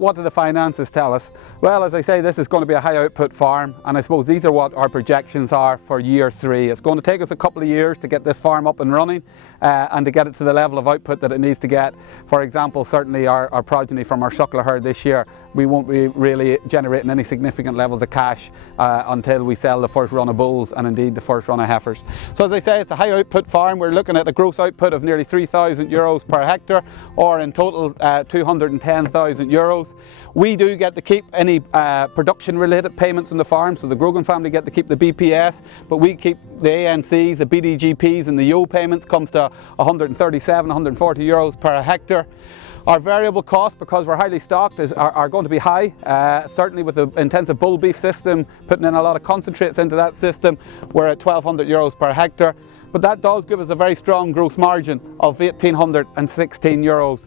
what do the finances tell us? Well, as I say, this is going to be a high output farm, and I suppose these are what our projections are for year 3. It's going to take us a couple of years to get this farm up and running and to get it to the level of output that it needs to get. For example, certainly our progeny from our suckler herd this year, we won't be really generating any significant levels of cash until we sell the first run of bulls and indeed the first run of heifers. So as I say, it's a high output farm. We're looking at a gross output of nearly €3,000 per hectare, or in total 210,000 euros. We do get to keep any production related payments on the farm, so the Grogan family get to keep the BPS, but we keep the ANCs, the BDGPs and the YO payments. Comes to 137, 140 euros per hectare. Our variable costs, because we're highly stocked, are going to be high. Certainly with the intensive bull beef system, putting in a lot of concentrates into that system, we're at 1,200 euros per hectare. But that does give us a very strong gross margin of 1,816 euros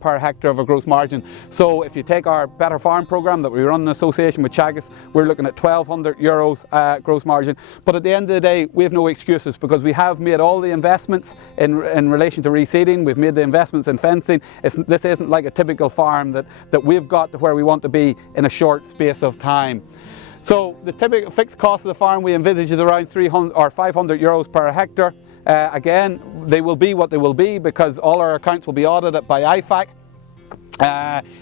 per hectare of a gross margin. So if you take our Better Farm programme that we run in association with Teagasc, we're looking at 1,200 euros gross margin. But at the end of the day, we have no excuses, because we have made all the investments in relation to reseeding. We've made the investments in fencing. This isn't like a typical farm that we've got to where we want to be in a short space of time. So the typical fixed cost of the farm we envisage is around 300 or 500 euros per hectare. Again, they will be what they will be, because all our accounts will be audited by IFAC.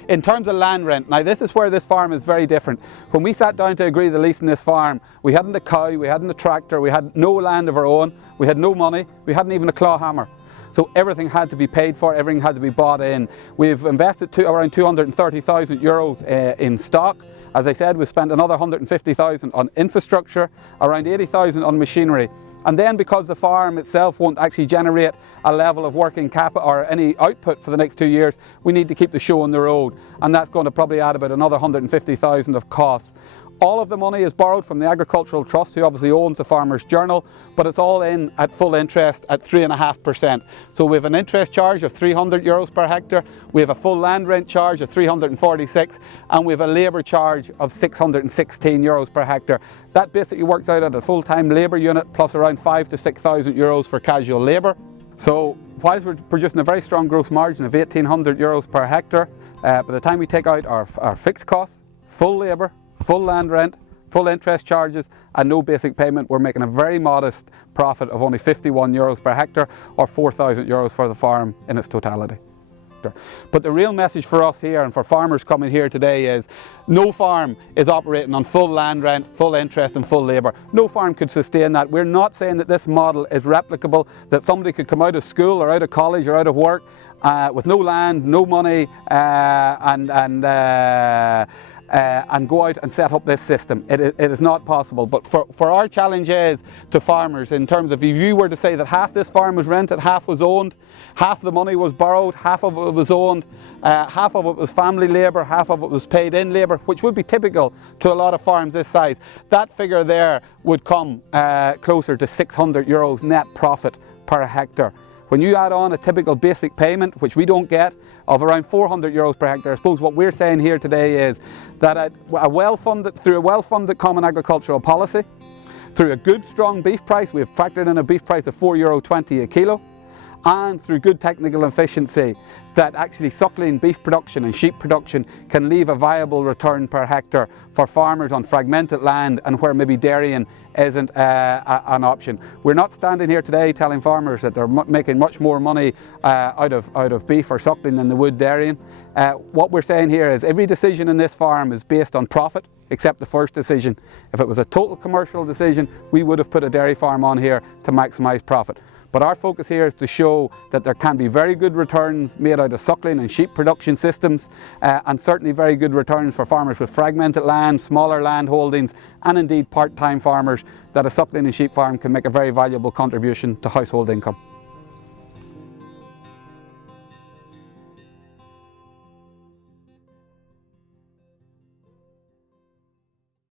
In terms of land rent, now this is where this farm is very different. When we sat down to agree the lease in this farm, we hadn't a cow, we hadn't a tractor, we had no land of our own, we had no money, we hadn't even a claw hammer. So everything had to be paid for, everything had to be bought in. We've invested around 230,000 euros in stock. As I said, we've spent another 150,000 on infrastructure, around 80,000 on machinery. And then, because the farm itself won't actually generate a level of working capital or any output for the next 2 years, we need to keep the show on the road. And that's going to probably add about another 150,000 of costs. All of the money is borrowed from the Agricultural Trust, who obviously owns the Farmer's Journal, but it's all in at full interest at 3.5%. So we have an interest charge of 300 euros per hectare, we have a full land rent charge of 346, and we have a labour charge of 616 euros per hectare. That basically works out at a full-time labour unit plus around 5,000 to 6,000 euros for casual labour. So whilst we're producing a very strong gross margin of 1,800 euros per hectare, by the time we take out our fixed costs, full labour, full land rent, full interest charges and no basic payment, we're making a very modest profit of only 51 euros per hectare, or 4,000 euros for the farm in its totality. But the real message for us here and for farmers coming here today is no farm is operating on full land rent, full interest and full labour. No farm could sustain that. We're not saying that this model is replicable, that somebody could come out of school or out of college or out of work with no land, no money and go out and set up this system. It is not possible. But for our challenge is to farmers, in terms of, if you were to say that half this farm was rented, half was owned, half the money was borrowed, half of it was owned, half of it was family labour, half of it was paid in labour, which would be typical to a lot of farms this size, that figure there would come closer to 600 euros net profit per hectare. When you add on a typical basic payment, which we don't get, of around 400 euros per hectare, I suppose what we're saying here today is that through a well-funded common agricultural policy, through a good strong beef price, we've factored in a beef price of €4.20 a kilo, and through good technical efficiency, that actually suckling beef production and sheep production can leave a viable return per hectare for farmers on fragmented land and where maybe dairying isn't an option. We're not standing here today telling farmers that they're making much more money out of beef or suckling than they would dairying. What we're saying here is every decision in this farm is based on profit, except the first decision. If it was a total commercial decision, we would have put a dairy farm on here to maximise profit. But our focus here is to show that there can be very good returns made out of suckling and sheep production systems, and certainly very good returns for farmers with fragmented land, smaller land holdings, and indeed part-time farmers, that a suckling and sheep farm can make a very valuable contribution to household income.